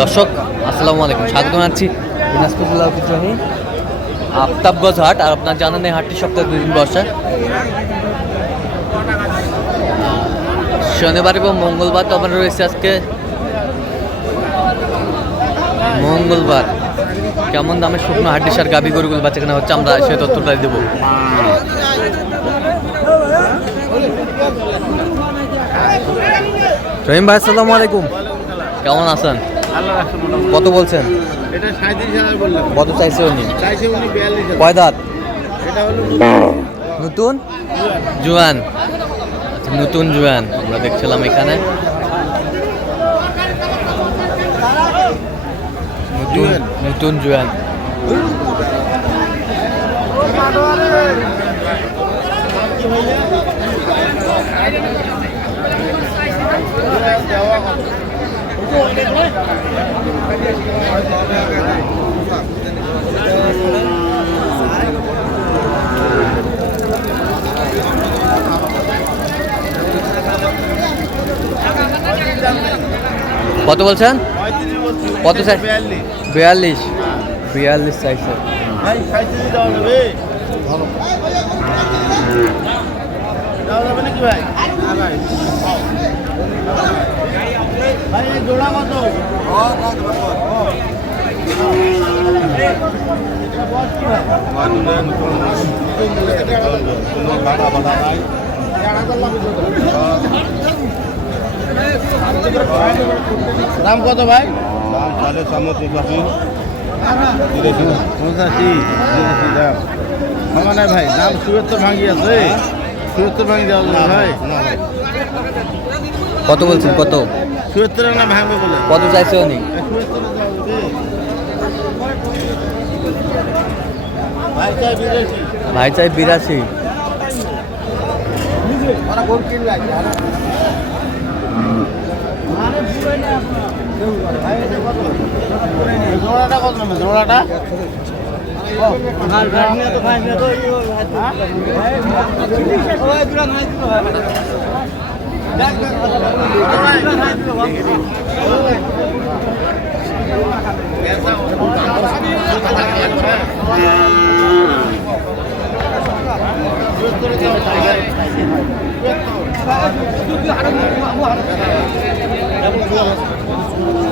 দর্শক, আসসালামু আলাইকুম। স্বাগত জানাচ্ছি দিনাজপুর জেলা ঐতিহ্যবাহী আফতাবগঞ্জ হাট, আর আপনার জানেন এই হাটটি সপ্তাহে দুই দিন বসে। শনিবার এবং মঙ্গলবার তো আমার রয়েছে আজকে। মঙ্গলবার। কেমন দামে শুকনো হাড্ডি সার গাভি গরুগুলো বাচ্চা কেনা হচ্ছে, আমরা সেই তথ্যটাই দেবো। রহিম ভাই, আসসালামু আলাইকুম। কেমন আছেন? কত বলছেন? কত চাইছে উনি? চাইছে উনি বিয়াল্লিশ হাজার। কয় দাঁত? নতুন। জুয়ান। আচ্ছা, নতুন জুয়ান আমরা দেখছিলাম এখানে। নতুন নতুন জুয়ান। কত বলছেন? কত চাই? বিয়াল্লিশ বিয়াল্লিশ বিয়াল্লিশ চাইছে ভাই? ভাই হ্যাঁ দাম কত ভাই? সাড়ে পঁচাশি পঁচাশি দাম। আমার নাই ভাই দাম চুয়াত্তর ভাঙি আছে। চুয়াত্তর ভাঙি দেওয়া ভাই। কত বলছেন? কত? না ভাঙবে বলে কত চাইছে উনি ভাই চাই বিরাশি কত নেবে জোড়াটা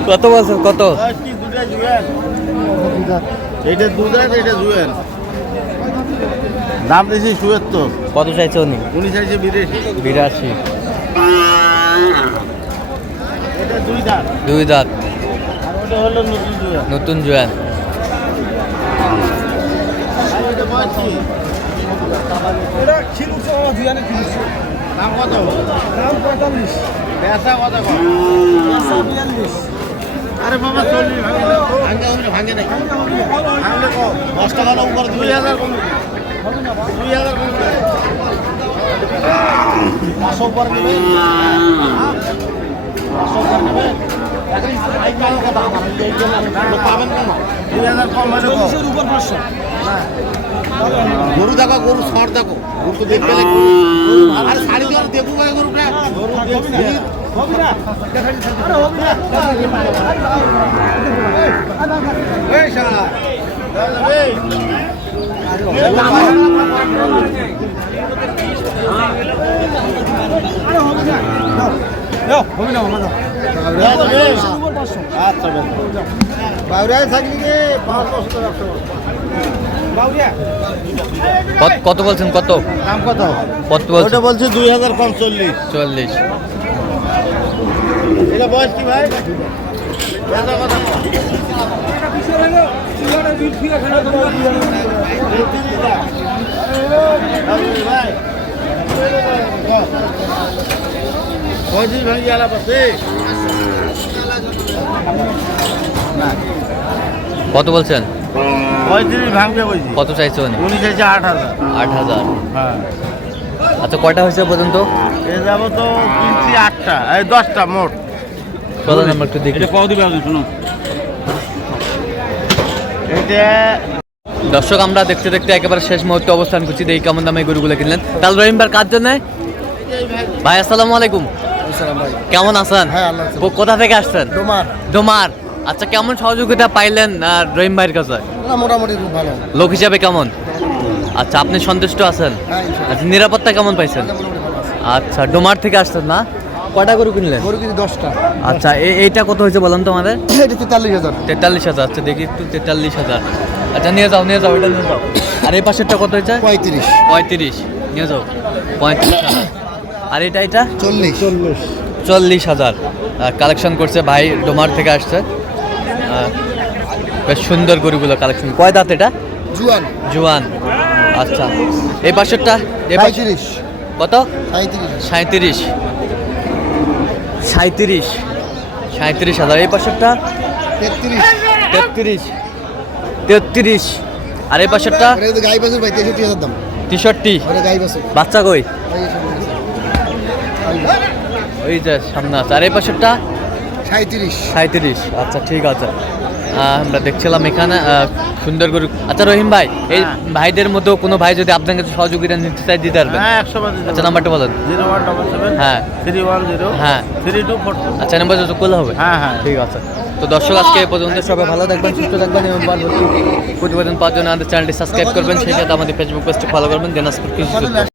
কত বলছেন কত? এইটা দুধাত এটা জুয়েন দাম দিয়েছি চুয়াত্তর কত চাইছে উনি? উনি চাইছে বিরাশি। এটা দুই দাঁত। দুই দাঁত আর ওটা হলো নতুন জুয়েন নতুন জুয়ান আর ওটা বলছি দাম কত পেঁচা কত কম? আরে বাবা চল্লিশ ভাঙে ভাঙে ভাঙে নাকি ভাঙলে কম। দশ টাকা না দুই হাজার কম। দুই হাজার কম পাঁচশো উপরে নেবে পাঁচশো উপরে নেবে এখন বাইক মারার কথা আমার, এই জন্য আমি বলব, পাবেন কেন দুই হাজার কম হলে হ্যাঁ। গরু দেখো গরু সর দেখো গরু তো দেখতে গরু ভালো। আরে শাড়ি দেওয়ার দেখব গরুটা এই কত কত বলছেন কত? দাম কত কত ওটা বলছেন বলছে দুই হাজার কম চল্লিশ। চল্লিশ এটা বয়স কি ভাই? কথা কম। ভাই পঁয়ত্রিশ ভাঙি আলাপ আছে। কত বলছেন? পঁয়ত্রিশ ভাঙবে বলছি। কত চাইছে উনি? চাইছে আট হাজার। আট হাজার। হ্যাঁ। আচ্ছা কয়টা হয়েছে পর্যন্ত? এ যাব তো কিনছি আটটা এই দশটা মোট। চলো আমরা একটু দেখি। কত দিবে শুনুন। এটা দর্শক আমরা দেখতে দেখতে একেবারে শেষ মুহূর্তে অবস্থান করছি। দেখি কেমন দামে এই গরুগুলো কিনলেন। তাহলে রহিম ভাই কার জন্য? ভাই আসসালামু আলাইকুম। কেমন আছেন? হ্যাঁ, কোথা থেকে আসছেন? ডোমার। আচ্ছা কেমন সহযোগিতা পাইলেন রহিম ভাইয়ের কাছে? মোটামুটি খুব ভালো। লোক হিসাবে কেমন? আচ্ছা আপনি সন্তুষ্ট আছেন? হ্যাঁ আচ্ছা নিরাপত্তা কেমন পাইছেন? আচ্ছা ডোমার থেকে আসছেন না? কটা গরু কিনলেন? গরু কিন্তু দশটা। আচ্ছা এইটা কত হয়েছে বললাম তোমাদের এটা তেতাল্লিশ হাজার। তেতাল্লিশ হাজার আচ্ছা দেখি একটু তেতাল্লিশ হাজার। আচ্ছা নিয়ে যাও নিয়ে যাও এটা নিয়ে যাও। আর এই পাশেরটা কত হয়েছে? পঁয়ত্রিশ। পঁয়ত্রিশ নিয়ে যাও। পঁয়ত্রিশ আর এটা এটা? চল্লিশ। চল্লিশ। চল্লিশ হাজার। কালেকশন করছে ভাই ডোমার থেকে আসছে। বেশ সুন্দর গরুগুলো কালেকশন কয় দাঁত এটা? জুয়ান। জোয়ান। আচ্ছা। এই পাশেরটা পঁয়ত্রিশ কত? সাঁত্রিশ সাঁত্রিশ সাঁত্রিশ সাঁত্রিশ হাজার। এই পাশেরটা? তেত্রিশ। তেত্রিশ। তেত্রিশ। আর এই পাশেরটা? তেষট্টি হাজার দাম। তেষট্টি। এটা বাচ্চা কই। ওই যে সামনে আছে। আর এই পাশেরটা? সাঁত্রিশ সাঁত্রিশ আচ্ছা ঠিক আছে। আমরা দেখছিলাম এখানে সুন্দর গরু আচ্ছা রহিম ভাই এই ভাইদের মধ্যেও কোনো ভাই যদি আপনার কাছে সহযোগিতা নিতে চাই দিতে পারবেন? হ্যাঁ একশো আচ্ছা নাম্বারটা বলেন। জিরো ওয়ান ডবল সেভেন হ্যাঁ। থ্রি ওয়ান জিরো হ্যাঁ। থ্রি টু ফোর আচ্ছা নাম্বার যত করলে হবে? হ্যাঁ হ্যাঁ। ঠিক আছে। তো দর্শক আজকে এ পর্যন্ত সবাই ভালো থাকবেন সুস্থ থাকবেন এবং প্রতিবেদন পাওয়ার জন্য আমাদের চ্যানেলটি সাবস্ক্রাইব করবেন। সেই সাথে আমাদের ফেসবুক পেজটি ফলো করবেন। দিনাজপুর কৃষি যুদ্ধ।